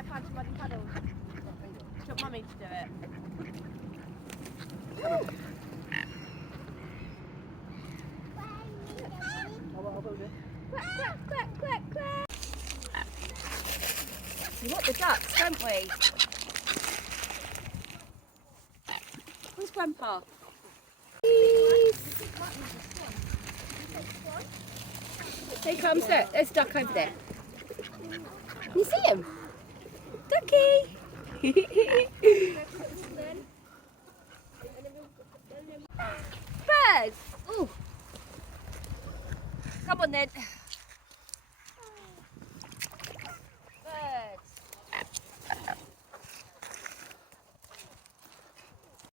their fancy muddy puddles. Do you want Mummy to do it? Quack, quack, quack, quack, quack. We want the ducks, don't we? Where's Grandpa? Here he comes, look, there's a duck over there. Can you see him? Ducky! Birds! Ooh. Come on then.